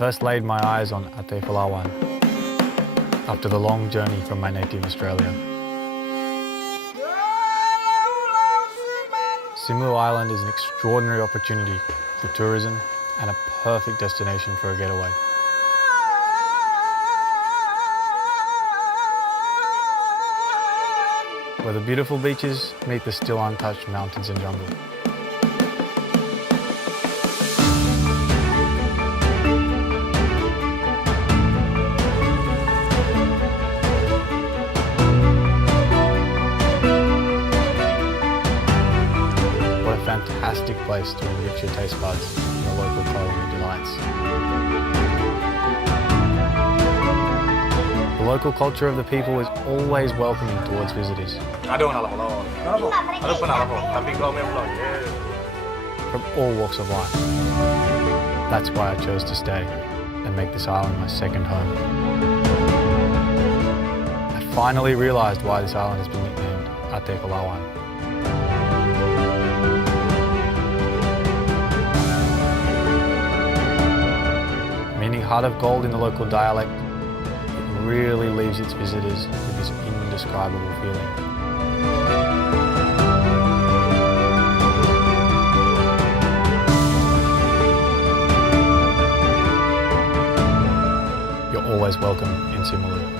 first laid my eyes on Aceh after the long journey from my native Australia. Simeulue Island is an extraordinary opportunity for tourism and a perfect destination for a getaway. Where the beautiful beaches meet the still untouched mountains and jungle. What a fantastic place to enrich your taste buds in the local culinary delights. The local culture of the people is always welcoming towards visitors. From all walks of life. That's why I chose to stay and make this island my second home. I finally realised why this island has been nicknamed Aceh Pulauan. Meaning heart of gold in the local dialect, it really leaves its visitors with this indescribable feeling. You're always welcome in Simeulue.